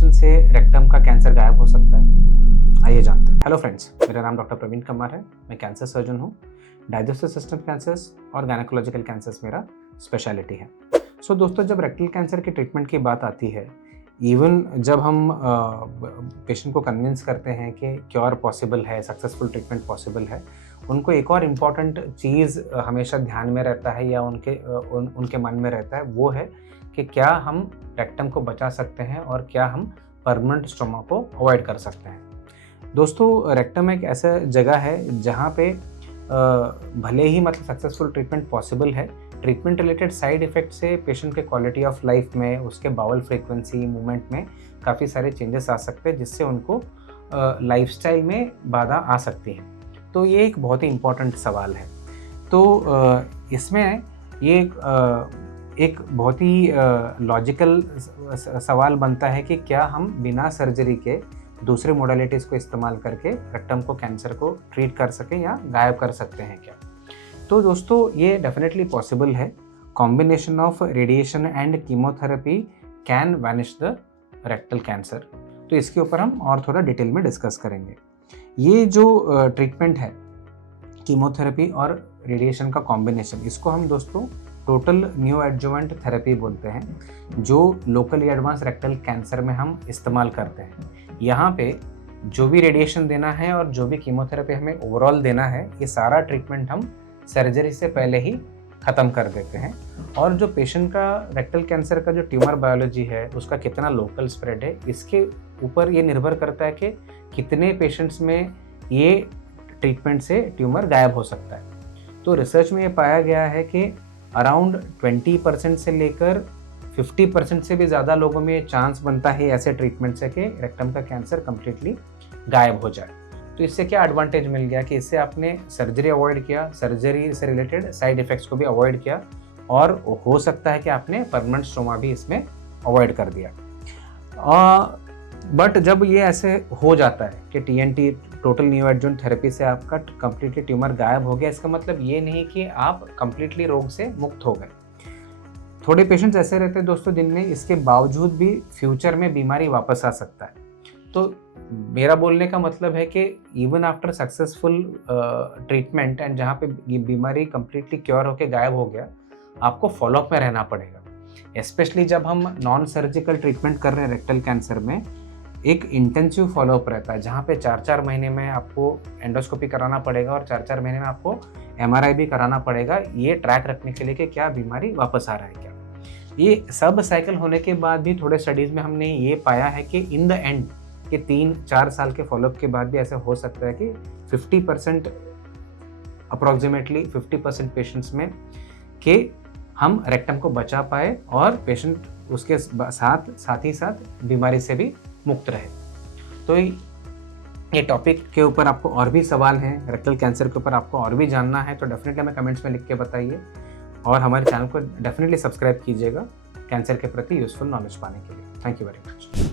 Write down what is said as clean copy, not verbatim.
Combination से rectum का cancer गायब हो सकता है? आइए जानते हैं। हेलो फ्रेंड्स, मेरा नाम डॉक्टर प्रवीण कुमार है। मैं कैंसर सर्जन हूँ। डाइजेस्टिव सिस्टम कैंसर्स और गायनेकोलॉजिकल कैंसर्स मेरा स्पेशलिटी है। सो दोस्तों, जब रेक्टल कैंसर की ट्रीटमेंट की बात आती है, इवन जब हम पेशेंट को कन्विंस करते हैं कि क्योर पॉसिबल है, सक्सेसफुल ट्रीटमेंट पॉसिबल है, उनको एक और इम्पॉर्टेंट चीज़ हमेशा ध्यान में रहता है या उनके मन में रहता है, वो है कि क्या हम रेक्टम को बचा सकते हैं और क्या हम परमानेंट स्टोमा को अवॉइड कर सकते हैं। दोस्तों, रेक्टम एक ऐसा जगह है जहाँ पे भले ही मतलब सक्सेसफुल ट्रीटमेंट पॉसिबल है, ट्रीटमेंट रिलेटेड साइड इफ़ेक्ट से पेशेंट के क्वालिटी ऑफ लाइफ में, उसके बाउल फ्रीक्वेंसी, मूवमेंट में काफ़ी सारे चेंजेस आ सकते हैं, जिससे उनको लाइफस्टाइल में बाधा आ सकती है। तो ये एक बहुत ही इम्पॉर्टेंट सवाल है। तो इसमें ये एक बहुत ही लॉजिकल सवाल बनता है कि क्या हम बिना सर्जरी के दूसरे मोडालिटीज़ को इस्तेमाल करके रेक्टम को, कैंसर को ट्रीट कर सकें या गायब कर सकते हैं क्या? तो दोस्तों, ये डेफिनेटली पॉसिबल है। Combination of radiation and chemotherapy can vanish the rectal cancer. तो इसके ऊपर हम और थोड़ा डिटेल में डिस्कस करेंगे। ये जो ट्रीटमेंट है, कीमोथेरेपी और रेडिएशन का कॉम्बिनेशन, इसको हम दोस्तों टोटल न्यू एडजुवेंट थेरेपी बोलते हैं, जो लोकली एडवांस रेक्टल कैंसर में हम इस्तेमाल करते हैं। यहाँ पे जो भी रेडिएशन देना है और जो भी कीमोथेरेपी हमें ओवरऑल देना है, ये सारा ट्रीटमेंट हम सर्जरी से पहले ही ख़त्म कर देते हैं। और जो पेशेंट का रेक्टल कैंसर का जो ट्यूमर बायोलॉजी है, उसका कितना लोकल स्प्रेड है, इसके ऊपर ये निर्भर करता है कि कितने पेशेंट्स में ये ट्रीटमेंट से ट्यूमर गायब हो सकता है। तो रिसर्च में ये पाया गया है कि अराउंड 20% से लेकर 50% से भी ज़्यादा लोगों में चांस बनता है ऐसे ट्रीटमेंट से कि रेक्टम का कैंसर कम्प्लीटली गायब हो जाए। तो इससे क्या एडवांटेज मिल गया कि इससे आपने सर्जरी अवॉइड किया, सर्जरी से रिलेटेड साइड इफ़ेक्ट्स को भी अवॉइड किया, और हो सकता है कि आपने परमानेंट स्टोमा भी इसमें अवॉइड कर दिया। बट जब ये ऐसे हो जाता है कि TNT, total new adjuvant therapy से आपका कम्प्लीटली ट्यूमर गायब हो गया, इसका मतलब ये नहीं कि आप कम्प्लीटली रोग से मुक्त हो गए। थोड़े पेशेंट्स ऐसे रहते हैं दोस्तों, जिनमें इसके बावजूद भी फ्यूचर में बीमारी वापस आ सकता है। तो मेरा बोलने का मतलब है कि even after successful treatment and जहाँ पे ये बीमारी कम्प्लीटली क्योर होकर गायब हो गया, आपको फॉलोअप में रहना पड़ेगा। स्पेशली जब हम नॉन सर्जिकल ट्रीटमेंट कर रहे हैं रेक्टल कैंसर में, एक इंटेंसिव फॉलोअप रहता है, जहाँ पे 4-4 महीने में आपको एंडोस्कोपी कराना पड़ेगा और 4-4 महीने में आपको MRI भी कराना पड़ेगा, ये ट्रैक रखने के लिए कि क्या बीमारी वापस आ रहा है क्या। ये सब साइकिल होने के बाद भी थोड़े स्टडीज़ में हमने ये पाया है कि इन द एंड कि 3-4 साल के फॉलोअप के बाद भी ऐसा हो सकता है कि 50% अप्रॉक्सीमेटली 50% पेशेंट्स में कि हम रेक्टम को बचा पाए और पेशेंट उसके साथ ही साथ बीमारी से भी मुक्त रहे। तो ये टॉपिक के ऊपर आपको और भी सवाल हैं, रेक्टल कैंसर के ऊपर आपको और भी जानना है, तो डेफिनेटली हमें कमेंट्स में लिख के बताइए, और हमारे चैनल को डेफिनेटली सब्सक्राइब कीजिएगा कैंसर के प्रति यूजफुल नॉलेज पाने के लिए। Thank you very much.